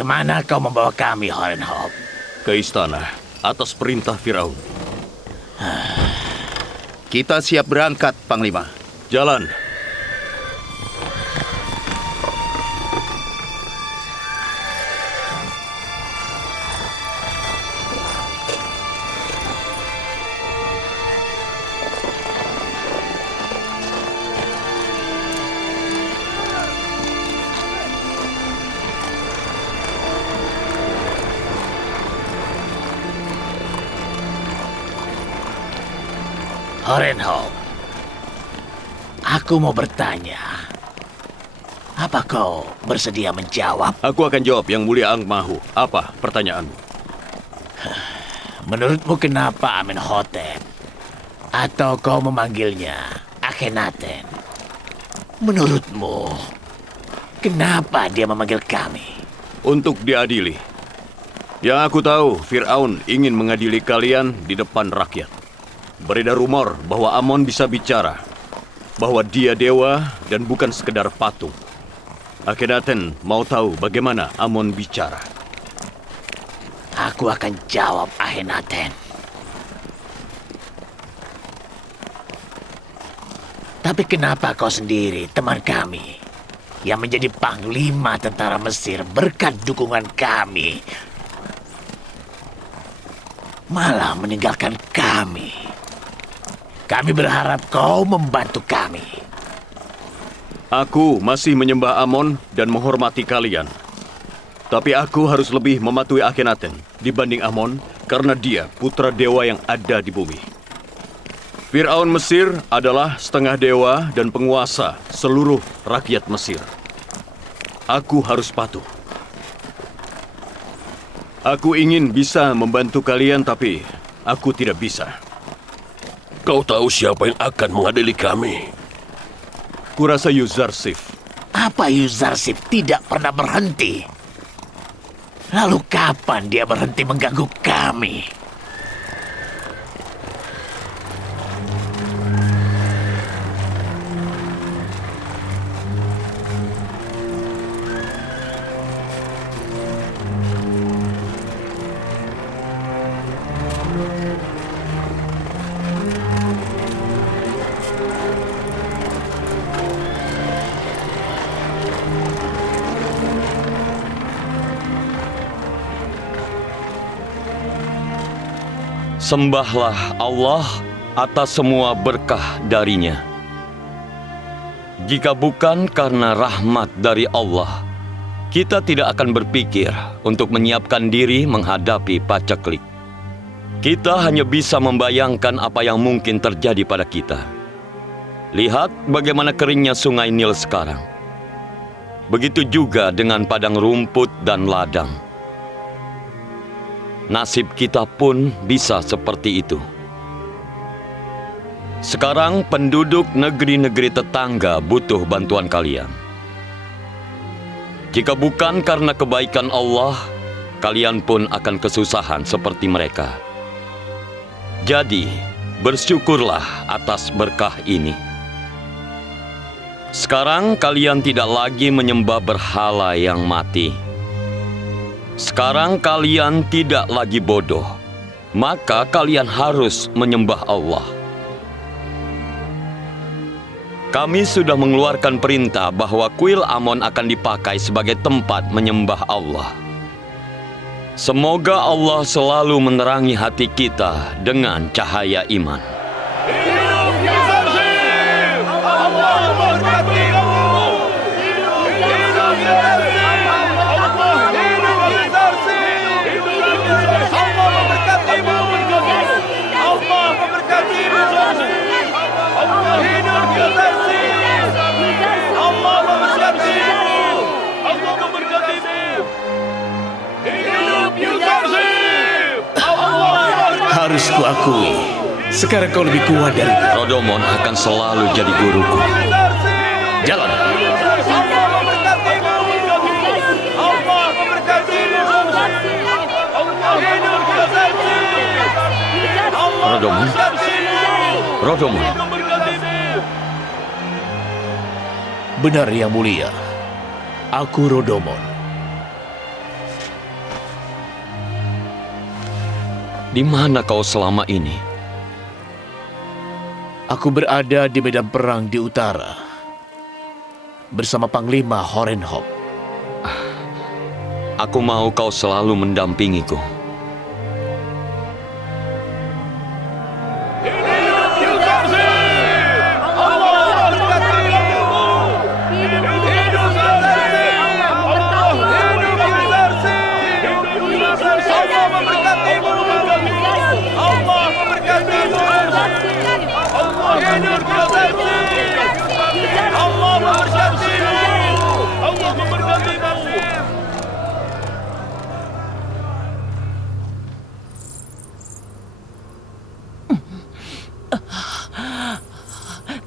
Kemana kau membawa kami, Horenhop? Ke istana, atas perintah Firaun. Kita siap berangkat, Panglima. Jalan. Horenhop, aku mau bertanya. Apa kau bersedia menjawab? Aku akan jawab, Yang Mulia Angmahu. Apa pertanyaanmu? Menurutmu kenapa Amenhotep? Atau kau memanggilnya Akhenaten? Menurutmu, kenapa dia memanggil kami? Untuk diadili. Yang aku tahu, Firaun ingin mengadili kalian di depan rakyat. Beredar rumor bahwa Amon bisa bicara, bahwa dia dewa dan bukan sekedar patung. Akhenaten mau tahu bagaimana Amon bicara. Aku akan jawab, Akhenaten. Tapi kenapa kau sendiri, teman kami, yang menjadi panglima tentara Mesir berkat dukungan kami, malah meninggalkan kami? Kami berharap kau membantu kami. Aku masih menyembah Amon dan menghormati kalian. Tapi aku harus lebih mematuhi Akhenaten dibanding Amon karena dia putra dewa yang ada di bumi. Firaun Mesir adalah setengah dewa dan penguasa seluruh rakyat Mesir. Aku harus patuh. Aku ingin bisa membantu kalian, tapi aku tidak bisa. Kau tahu siapa yang akan mengadili kami? Kurasa Yuzarsif. Apa Yuzarsif tidak pernah berhenti? Lalu kapan dia berhenti mengganggu kami? Sembahlah Allah atas semua berkah darinya. Jika bukan karena rahmat dari Allah, kita tidak akan berpikir untuk menyiapkan diri menghadapi paceklik. Kita hanya bisa membayangkan apa yang mungkin terjadi pada kita. Lihat bagaimana keringnya sungai Nil sekarang. Begitu juga dengan padang rumput dan ladang. Nasib kita pun bisa seperti itu. Sekarang penduduk negeri-negeri tetangga butuh bantuan kalian. Jika bukan karena kebaikan Allah, kalian pun akan kesusahan seperti mereka. Jadi, bersyukurlah atas berkah ini. Sekarang kalian tidak lagi menyembah berhala yang mati. Sekarang kalian tidak lagi bodoh, maka kalian harus menyembah Allah. Kami sudah mengeluarkan perintah bahwa kuil Amon akan dipakai sebagai tempat menyembah Allah. Semoga Allah selalu menerangi hati kita dengan cahaya iman. Harus kuakui, sekarang kau lebih kuat dari Rodomon akan selalu jadi guruku. jalan. Rodomon, Rodomon. Benar, Yang Mulia. Aku Rodomon. Di mana kau selama ini? Aku berada di medan perang di utara bersama Panglima Horenhop. Aku mau kau selalu mendampingiku.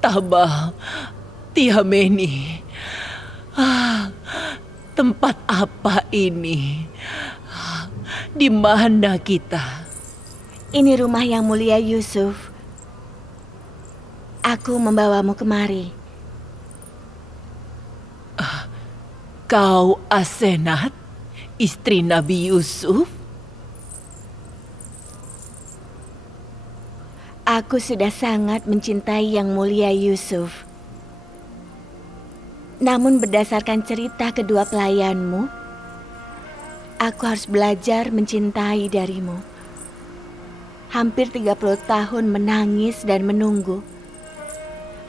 Tabah, Tihameni. Tempat apa ini? Di mana kita? Ini rumah yang mulia Yusuf. Aku membawamu kemari. Kau Asenat, istri Nabi Yusuf? Aku sudah sangat mencintai yang mulia Yusuf. Namun berdasarkan cerita kedua pelayanmu, aku harus belajar mencintai darimu. Hampir 30 tahun menangis dan menunggu.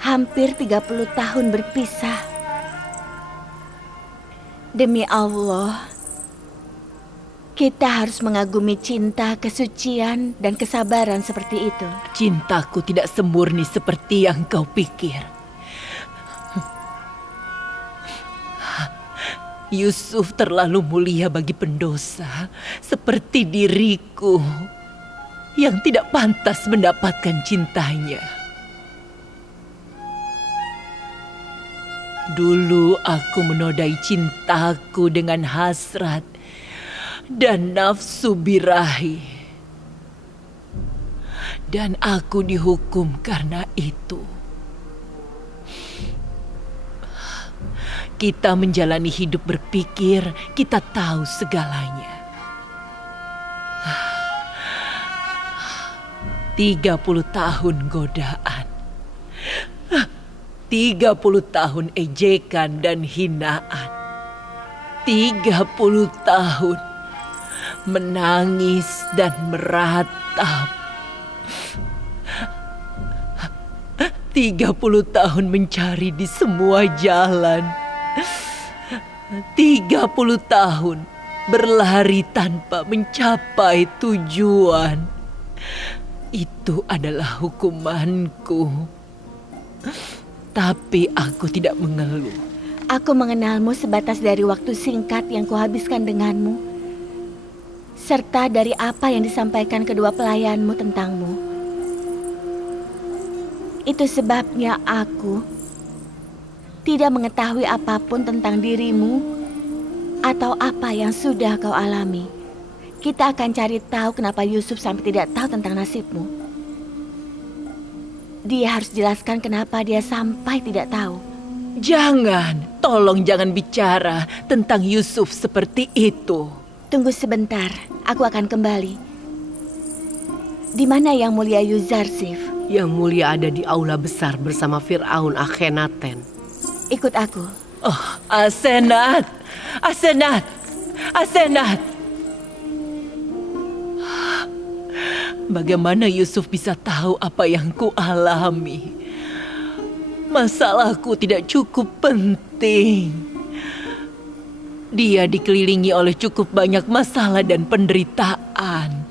Hampir 30 tahun berpisah. Demi Allah, kita harus mengagumi cinta, kesucian, dan kesabaran seperti itu. Cintaku tidak semurni seperti yang kau pikir. Yusuf terlalu mulia bagi pendosa, seperti diriku yang tidak pantas mendapatkan cintanya. Dulu aku menodai cintaku dengan hasrat dan nafsu birahi. Dan aku dihukum karena itu. Kita menjalani hidup berpikir kita tahu segalanya. 30 tahun godaan. 30 tahun ejekan dan hinaan. 30 tahun menangis dan meratap. 30 tahun mencari di semua jalan. 30 tahun berlari tanpa mencapai tujuan. Itu adalah hukumanku. Tapi aku tidak mengeluh. Aku mengenalmu sebatas dari waktu singkat yang kuhabiskan denganmu, serta dari apa yang disampaikan kedua pelayanmu tentangmu. Itu sebabnya aku tidak mengetahui apapun tentang dirimu atau apa yang sudah kau alami. Kita akan cari tahu kenapa Yusuf sampai tidak tahu tentang nasibmu. Dia harus jelaskan kenapa dia sampai tidak tahu. Jangan, tolong jangan bicara tentang Yusuf seperti itu. Tunggu sebentar, aku akan kembali. Di mana yang mulia Yuzarsif? Yang mulia ada di aula besar bersama Fir'aun Akhenaten. Ikut aku. Oh, Asenat, Asenat, Asenat. Bagaimana Yusuf bisa tahu apa yang kualami? Masalahku tidak cukup penting. Dia dikelilingi oleh cukup banyak masalah dan penderitaan.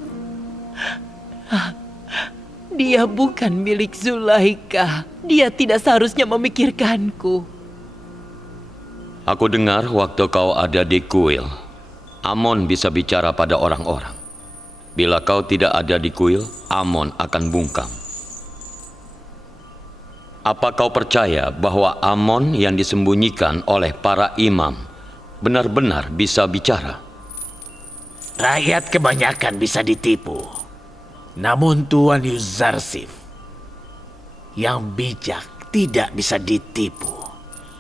Dia bukan milik Zulaika. Dia tidak seharusnya memikirkanku. Aku dengar waktu kau ada di kuil, Amon bisa bicara pada orang-orang. Bila kau tidak ada di kuil, Amon akan bungkam. Apa kau percaya bahwa Amon yang disembunyikan oleh para imam benar-benar bisa bicara? Rakyat kebanyakan bisa ditipu. Namun Tuan Yuzarsif yang bijak tidak bisa ditipu.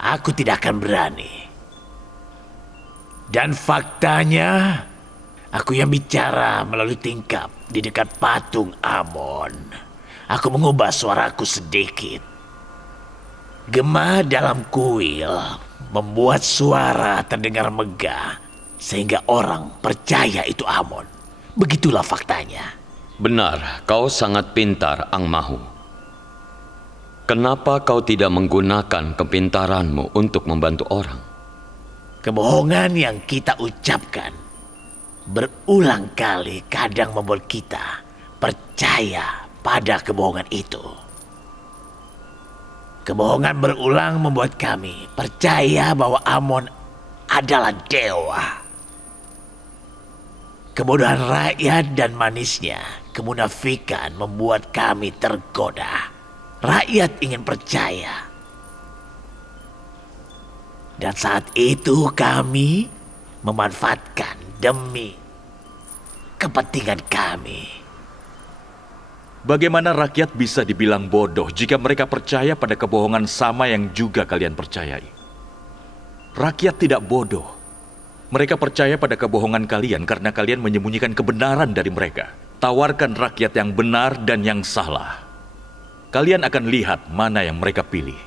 Aku tidak akan berani. Dan faktanya, aku yang bicara melalui tingkap di dekat patung Amon. Aku mengubah suaraku sedikit. Gema dalam kuil membuat suara terdengar megah sehingga orang percaya itu Amon. Begitulah faktanya. Benar, kau sangat pintar, Ang Mahu. Kenapa kau tidak menggunakan kepintaranmu untuk membantu orang? Kebohongan yang kita ucapkan berulang kali kadang membuat kita percaya pada kebohongan itu. Kebohongan berulang membuat kami percaya bahwa Amon adalah dewa. Kebodohan rakyat dan manisnya kemunafikan membuat kami tergoda. Rakyat ingin percaya. Dan saat itu kami memanfaatkan demi kepentingan kami. Bagaimana rakyat bisa dibilang bodoh jika mereka percaya pada kebohongan sama yang juga kalian percayai? Rakyat tidak bodoh. Mereka percaya pada kebohongan kalian karena kalian menyembunyikan kebenaran dari mereka. Tawarkan rakyat yang benar dan yang salah. Kalian akan lihat mana yang mereka pilih.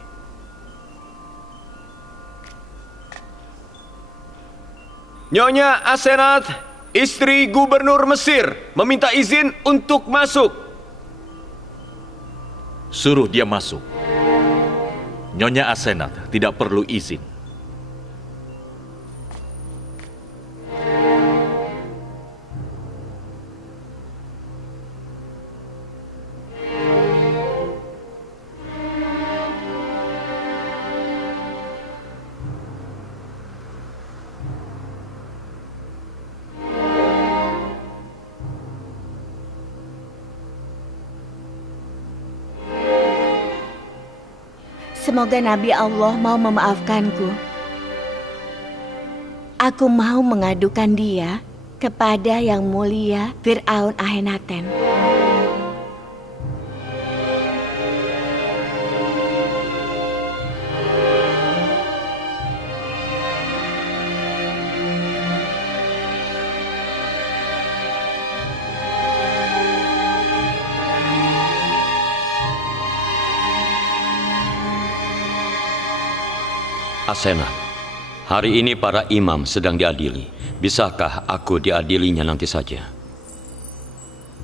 Nyonya Asenat, istri gubernur Mesir, meminta izin untuk masuk. Suruh dia masuk. Nyonya Asenat tidak perlu izin. Semoga Nabi Allah mau memaafkanku. Aku mau mengadukan dia kepada Yang Mulia Fir'aun Akhenaten. Asenat, hari ini para imam sedang diadili. Bisakah aku diadilinya nanti saja?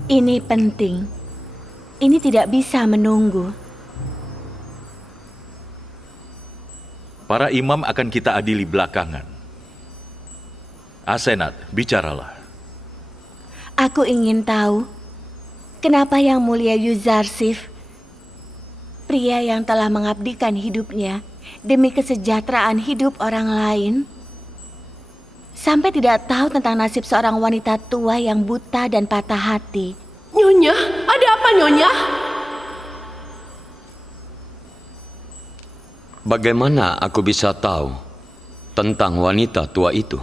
Ini penting. Ini tidak bisa menunggu. Para imam akan kita adili belakangan. Asenat, bicaralah. Aku ingin tahu kenapa Yang Mulia Yuzarsif, pria yang telah mengabdikan hidupnya demi kesejahteraan hidup orang lain, sampai tidak tahu tentang nasib seorang wanita tua yang buta dan patah hati. Nyonya, ada apa Nyonya? Bagaimana aku bisa tahu tentang wanita tua itu?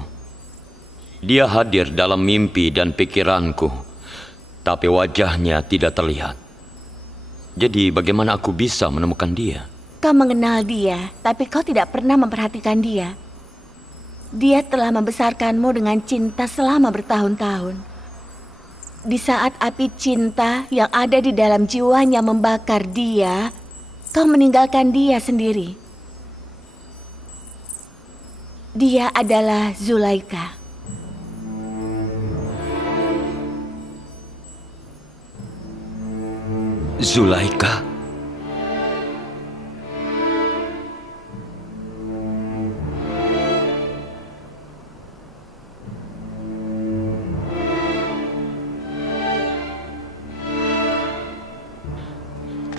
Dia hadir dalam mimpi dan pikiranku, tapi wajahnya tidak terlihat. Jadi bagaimana aku bisa menemukan dia? Kau mengenal dia, tapi kau tidak pernah memperhatikan dia. Dia telah membesarkanmu dengan cinta selama bertahun-tahun. Di saat api cinta yang ada di dalam jiwanya membakar dia, kau meninggalkan dia sendiri. Dia adalah Zulaika. Zulaika?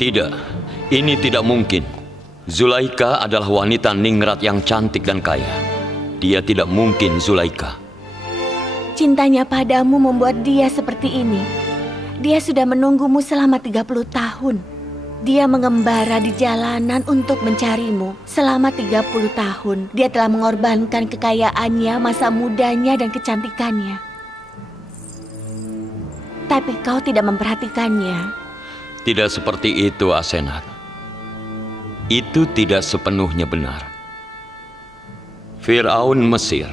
Tidak, ini tidak mungkin. Zulaika adalah wanita ningrat yang cantik dan kaya. Dia tidak mungkin Zulaika. Cintanya padamu membuat dia seperti ini. Dia sudah menunggumu selama 30 tahun. Dia mengembara di jalanan untuk mencarimu selama 30 tahun. Dia telah mengorbankan kekayaannya, masa mudanya, dan kecantikannya. Tapi kau tidak memperhatikannya. Tidak seperti itu, Asenat. Itu tidak sepenuhnya benar. Fir'aun Mesir,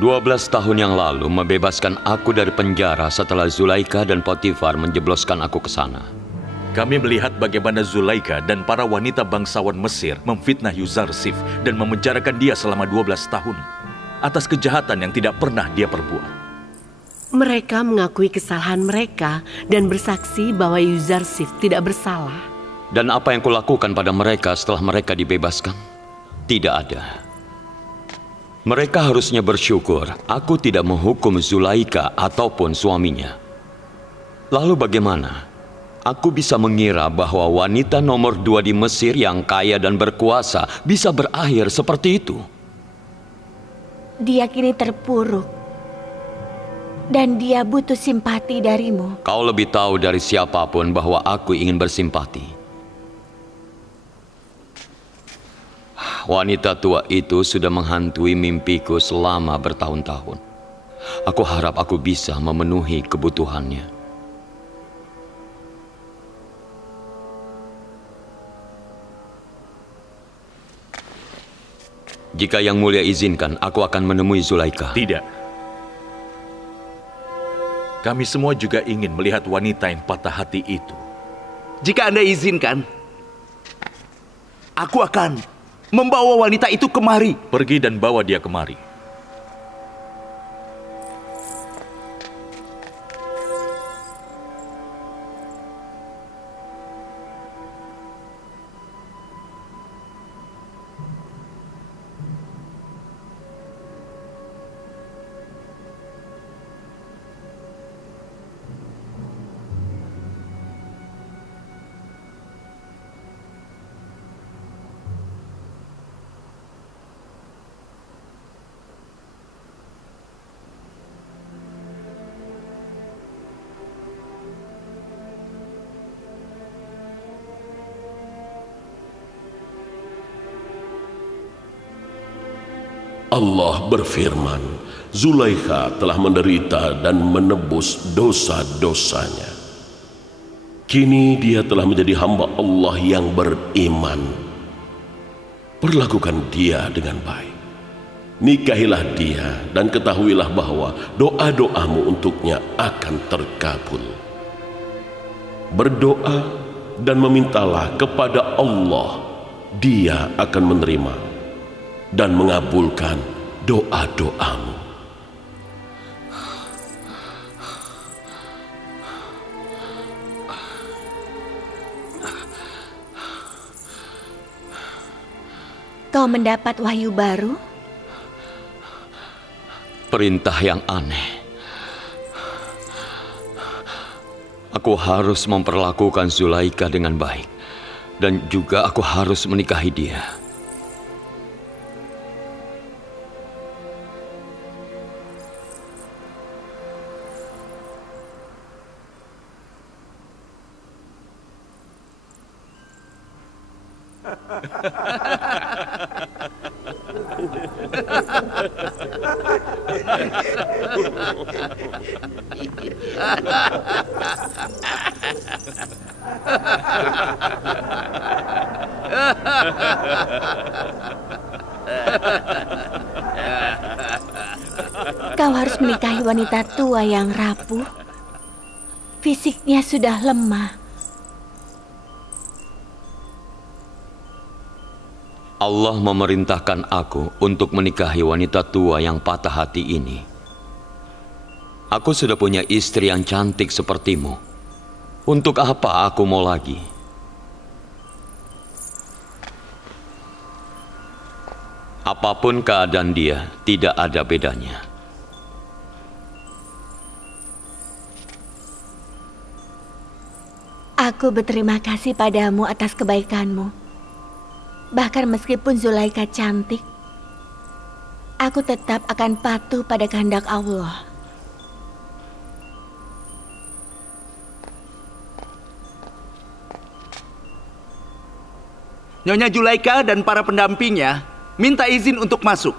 12 tahun yang lalu membebaskan aku dari penjara setelah Zulaika dan Potifar menjebloskan aku ke sana. Kami melihat bagaimana Zulaika dan para wanita bangsawan Mesir memfitnah Yuzarsif dan memenjarakan dia selama 12 tahun atas kejahatan yang tidak pernah dia perbuat. Mereka mengakui kesalahan mereka dan bersaksi bahwa Yuzarsif tidak bersalah. Dan apa yang kulakukan pada mereka setelah mereka dibebaskan? Tidak ada. Mereka harusnya bersyukur aku tidak menghukum Zulaika ataupun suaminya. Lalu bagaimana? Aku bisa mengira bahwa wanita nomor 2 di Mesir yang kaya dan berkuasa bisa berakhir seperti itu. Dia kini terpuruk. Dan dia butuh simpati darimu. Kau lebih tahu dari siapapun bahwa aku ingin bersimpati. Wanita tua itu sudah menghantui mimpiku selama bertahun-tahun. Aku harap aku bisa memenuhi kebutuhannya. Jika Yang Mulia izinkan, aku akan menemui Zulaika. Tidak. Kami semua juga ingin melihat wanita yang patah hati itu. Jika Anda izinkan, aku akan membawa wanita itu kemari. Pergi dan bawa dia kemari. Allah berfirman, Zulaikha telah menderita dan menebus dosa-dosanya. Kini dia telah menjadi hamba Allah yang beriman. Perlakukan dia dengan baik. Nikahilah dia dan ketahuilah bahwa doa-doamu untuknya akan terkabul. Berdoa dan memintalah kepada Allah, Dia akan menerima dan mengabulkan doa-doamu. Kau mendapat wahyu baru? Perintah yang aneh. Aku harus memperlakukan Zulaika dengan baik. Dan juga aku harus menikahi dia. Kau harus menikahi wanita tua yang rapuh. Fisiknya sudah lemah. Allah memerintahkan aku untuk menikahi wanita tua yang patah hati ini. Aku sudah punya istri yang cantik sepertimu. Untuk apa aku mau lagi? Apapun keadaan dia, tidak ada bedanya. Aku berterima kasih padamu atas kebaikanmu. Bahkan meskipun Zulaika cantik, aku tetap akan patuh pada kehendak Allah. Nyonya Zulaika dan para pendampingnya minta izin untuk masuk.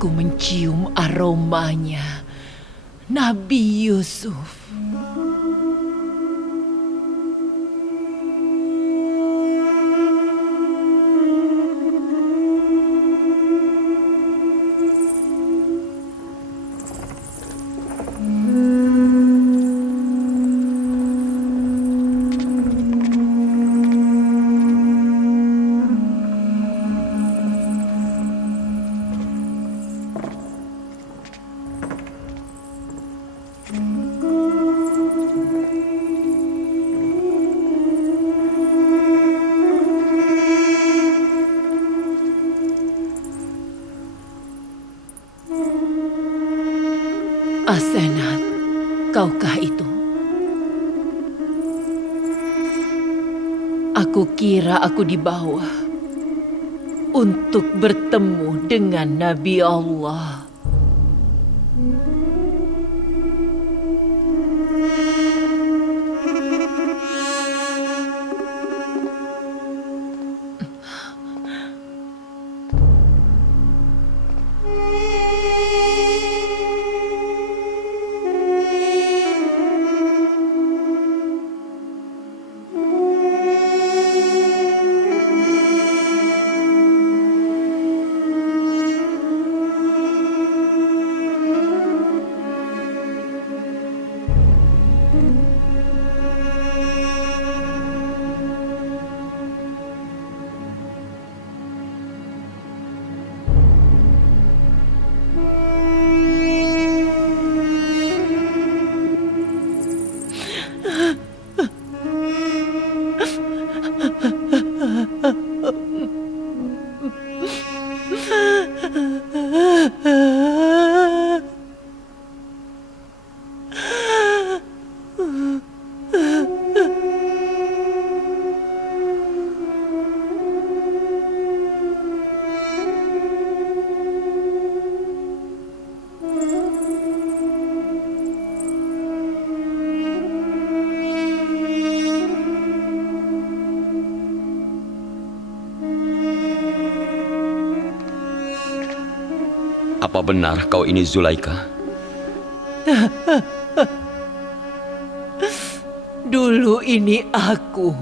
Aku mencium aromanya, Nabi Yusuf. Asenat, kaukah itu? Aku kira aku dibawa untuk bertemu dengan Nabi Allah. Apa benar kau ini Zulaika? Dulu ini aku,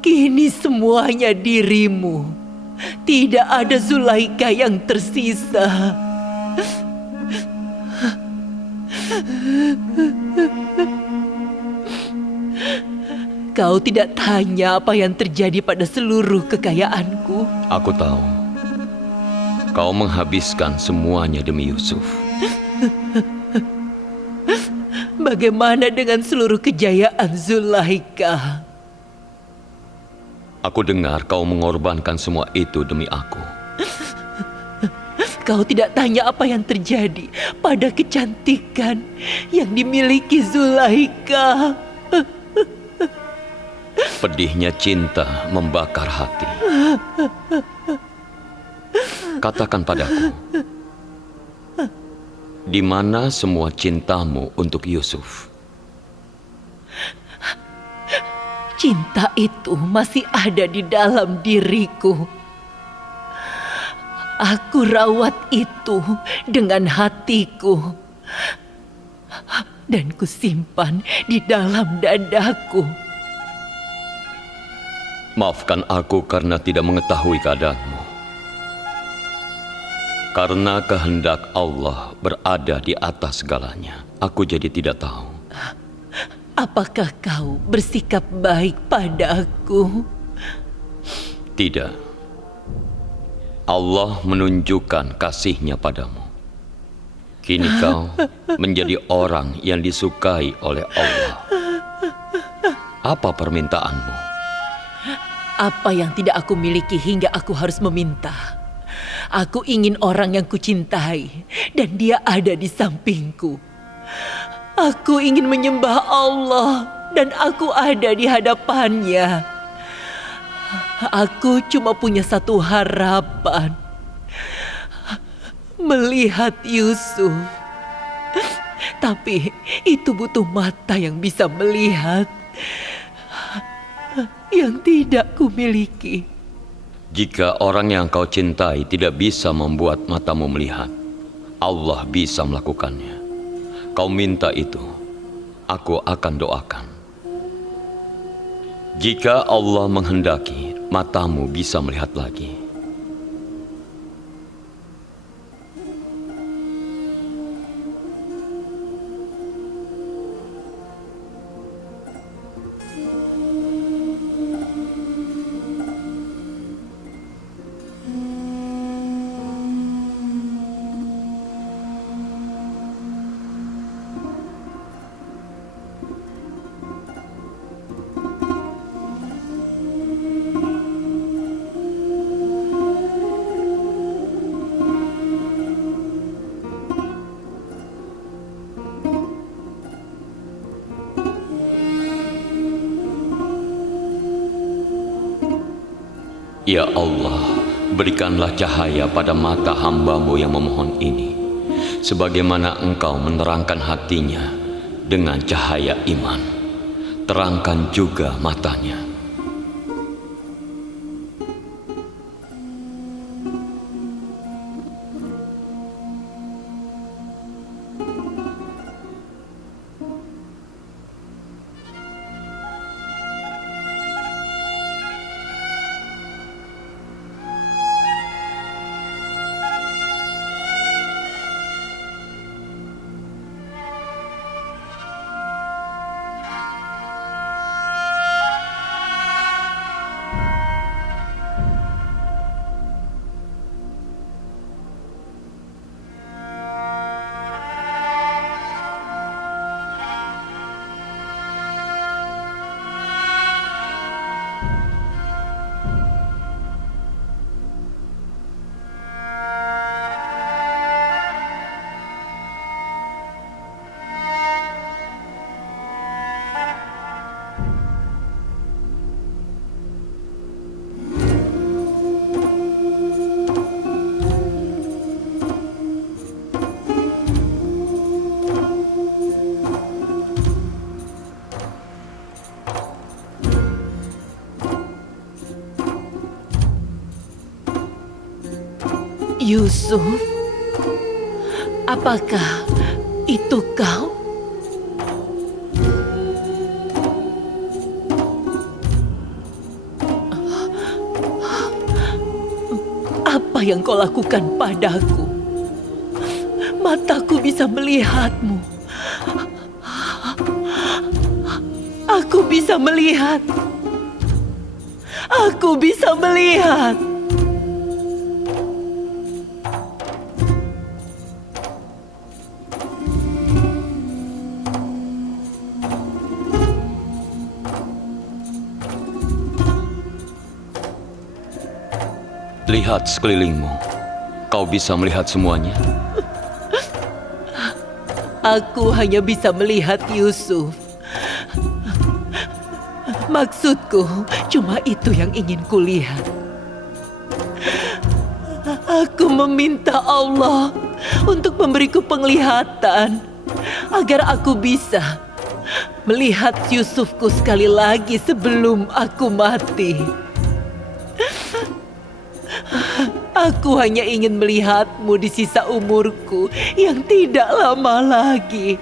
kini semuanya dirimu. Tidak ada Zulaika yang tersisa. Kau tidak tanya apa yang terjadi pada seluruh kekayaanku. Aku tahu. Kau menghabiskan semuanya demi Yusuf. Bagaimana dengan seluruh kejayaan Zulaika? Aku dengar kau mengorbankan semua itu demi aku. Kau tidak tanya apa yang terjadi pada kecantikan yang dimiliki Zulaika. Pedihnya cinta membakar hati. Katakan padaku, di mana semua cintamu untuk Yusuf? Cinta itu masih ada di dalam diriku. Aku rawat itu dengan hatiku dan kusimpan di dalam dadaku. Maafkan aku karena tidak mengetahui keadaanmu. Karena kehendak Allah berada di atas segalanya, aku jadi tidak tahu. Apakah kau bersikap baik pada aku? Tidak. Allah menunjukkan kasih-Nya padamu. Kini kau menjadi orang yang disukai oleh Allah. Apa permintaanmu? Apa yang tidak aku miliki hingga aku harus meminta? Aku ingin orang yang kucintai dan dia ada di sampingku. Aku ingin menyembah Allah dan aku ada di hadapannya. Aku cuma punya satu harapan. Melihat Yusuf. Tapi itu butuh mata yang bisa melihat. Yang tidak kumiliki. Jika orang yang kau cintai tidak bisa membuat matamu melihat, Allah bisa melakukannya. Kau minta itu, aku akan doakan. Jika Allah menghendaki, matamu bisa melihat lagi. Ya Allah, berikanlah cahaya pada mata hamba-Mu yang memohon ini, sebagaimana Engkau menerangkan hatinya dengan cahaya iman. Terangkan juga matanya. Yusuf, apakah itu kau? Apa yang kau lakukan padaku? Mataku bisa melihatmu. Aku bisa melihat. Aku bisa melihat. Lihat sekelilingmu. Kau bisa melihat semuanya? Aku hanya bisa melihat Yusuf. Maksudku, cuma itu yang ingin kulihat. Aku meminta Allah untuk memberiku penglihatan agar aku bisa melihat Yusufku sekali lagi sebelum aku mati. Aku hanya ingin melihatmu di sisa umurku yang tidak lama lagi.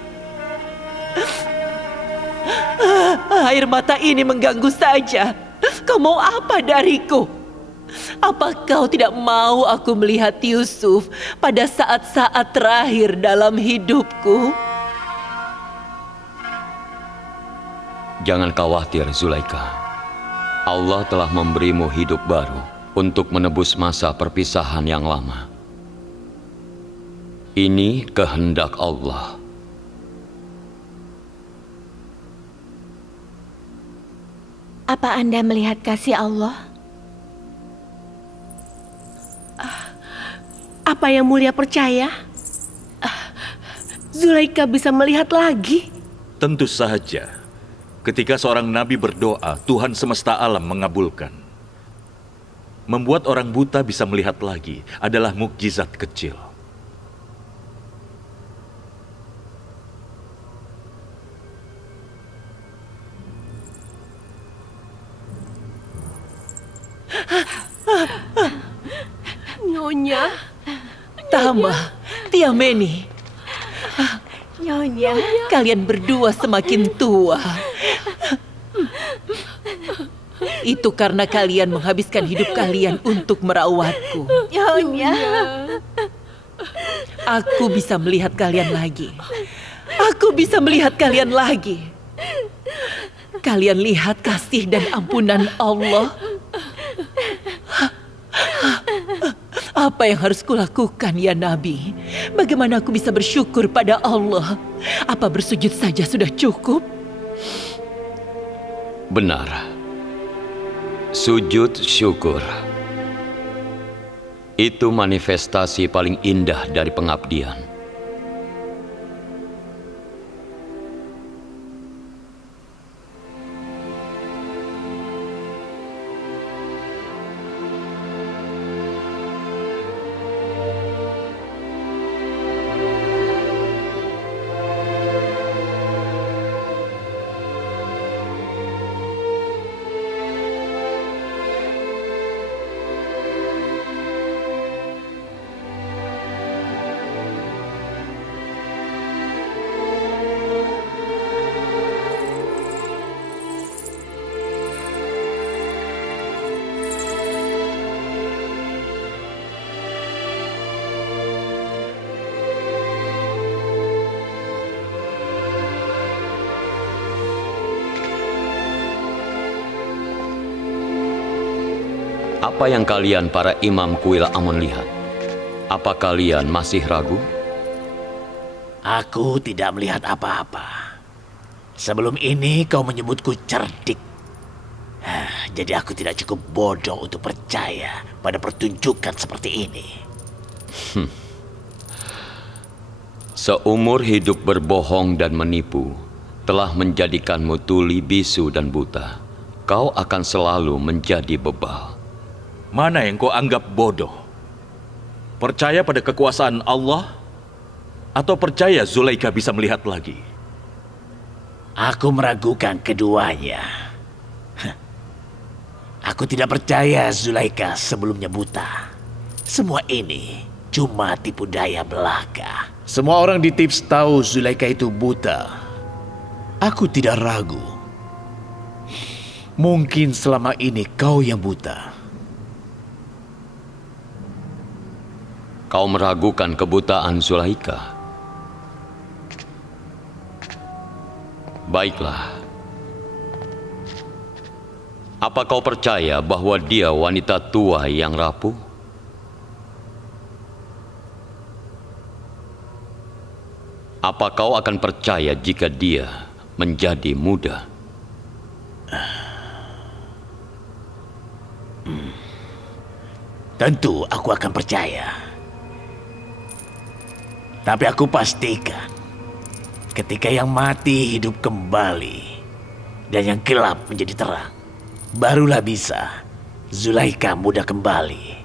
Air mata ini mengganggu saja. Kau mau apa dariku? Apa kau tidak mau aku melihat Yusuf pada saat-saat terakhir dalam hidupku? Jangan khawatir, Zulaika. Allah telah memberimu hidup baru untuk menebus masa perpisahan yang lama. Ini kehendak Allah. Apa Anda melihat kasih Allah? Apa yang mulia percaya? Zulaika bisa melihat lagi. Tentu saja, ketika seorang nabi berdoa, Tuhan semesta alam mengabulkan. Membuat orang buta bisa melihat lagi adalah mukjizat kecil. Nyonya, Tama, Tiameni, Nyonya, kalian berdua semakin tua. Itu karena kalian menghabiskan hidup kalian untuk merawatku. Nyonya. Aku bisa melihat kalian lagi. Aku bisa melihat kalian lagi. Kalian lihat kasih dan ampunan Allah. Apa yang harus kulakukan ya Nabi? Bagaimana aku bisa bersyukur pada Allah? Apa bersujud saja sudah cukup? Benar. Sujud syukur. Itu manifestasi paling indah dari pengabdian. Apa yang kalian para imam kuil Amon lihat? Apa kalian masih ragu? Aku tidak melihat apa-apa. Sebelum ini kau menyebutku cerdik. Jadi aku tidak cukup bodoh untuk percaya pada pertunjukan seperti ini. Seumur hidup berbohong dan menipu telah menjadikanmu tuli, bisu, dan buta. Kau akan selalu menjadi bebal. Mana yang kau anggap bodoh? Percaya pada kekuasaan Allah atau percaya Zulaika bisa melihat lagi? Aku meragukan keduanya. Aku tidak percaya Zulaika sebelumnya buta. Semua ini cuma tipu daya belaka. Semua orang di tips tahu Zulaika itu buta. Aku tidak ragu. Mungkin selama ini kau yang buta. Kau meragukan kebutaan Zulaika. Baiklah. Apa kau percaya bahwa dia wanita tua yang rapuh? Apa kau akan percaya jika dia menjadi muda? Tentu aku akan percaya. Tapi aku pastikan, ketika yang mati hidup kembali dan yang gelap menjadi terang, barulah bisa Zulaika muda kembali.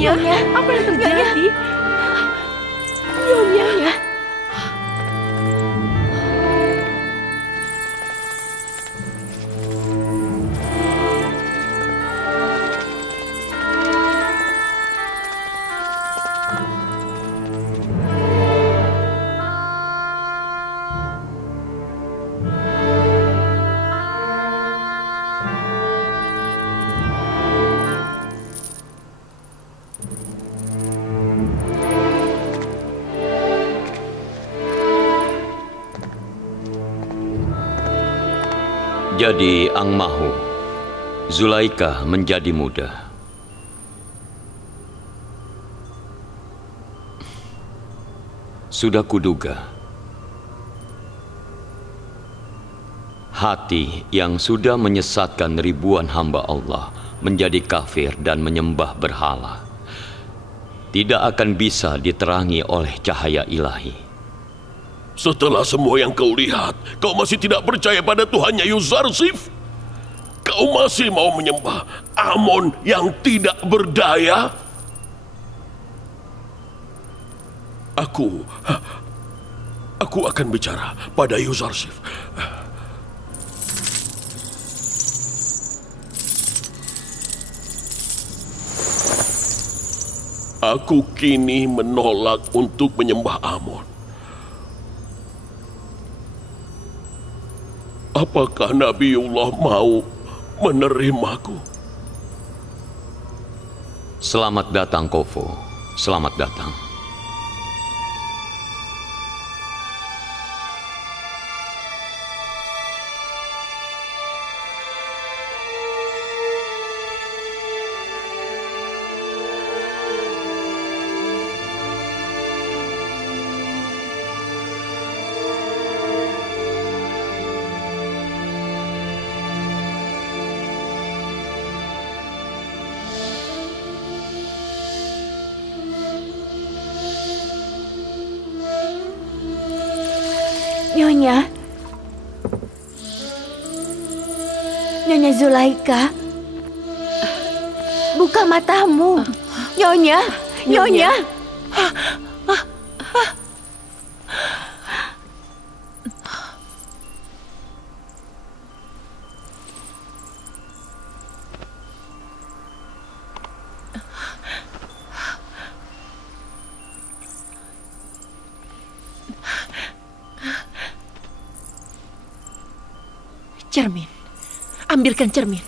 Nyonya, apa yang terjadi? Nyonya. Jadi Ang Mahu, Zulaika menjadi muda. Sudah kuduga, hati yang sudah menyesatkan ribuan hamba Allah menjadi kafir dan menyembah berhala tidak akan bisa diterangi oleh cahaya ilahi. Setelah semua yang kau lihat, kau masih tidak percaya pada Tuhannya Yuzarsif? Kau masih mau menyembah Amon yang tidak berdaya? Aku akan bicara pada Yuzarsif. Aku kini menolak untuk menyembah Amon. Apakah Nabiullah mau menerimaku? Selamat datang, Kofo. Selamat datang. Nyonya Zulaika, buka matamu. Nyonya. Cermin. Ambilkan cermin.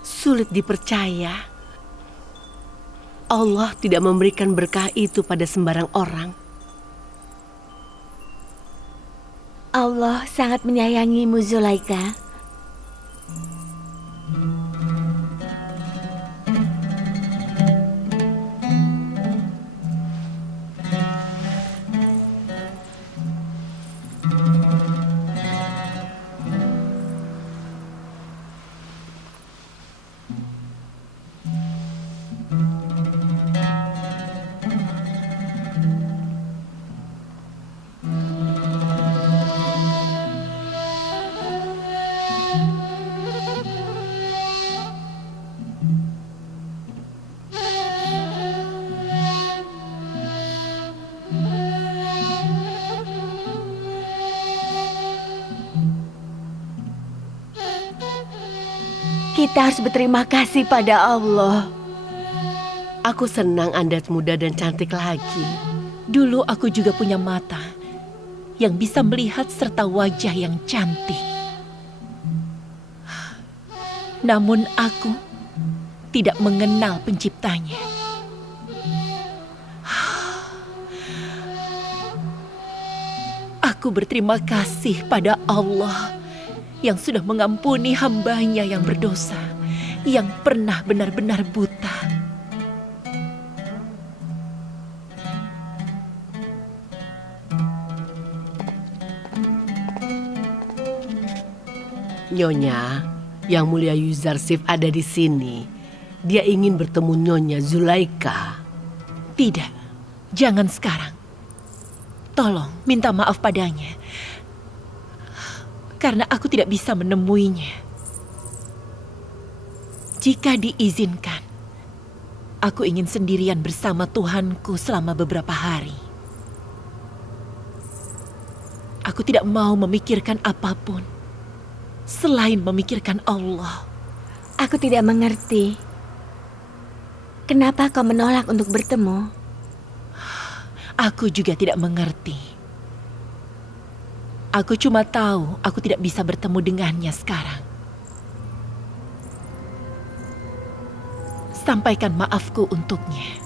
Sulit dipercaya. Allah tidak memberikan berkah itu pada sembarang orang. Allah sangat menyayangimu, Zulaika. Kita harus berterima kasih pada Allah. Aku senang Anda muda dan cantik lagi. Dulu aku juga punya mata yang bisa melihat serta wajah yang cantik. Namun aku tidak mengenal penciptanya. Aku berterima kasih pada Allah yang sudah mengampuni hambanya yang berdosa, yang pernah benar-benar buta. Nyonya, Yang Mulia Yuzarsif ada di sini. Dia ingin bertemu Nyonya Zulaika. Tidak, jangan sekarang. Tolong minta maaf padanya. Karena aku tidak bisa menemuinya. Jika diizinkan, aku ingin sendirian bersama Tuhanku selama beberapa hari. Aku tidak mau memikirkan apapun selain memikirkan Allah. Aku tidak mengerti. Kenapa kau menolak untuk bertemu? Aku juga tidak mengerti. Aku cuma tahu aku tidak bisa bertemu dengannya sekarang. Sampaikan maafku untuknya.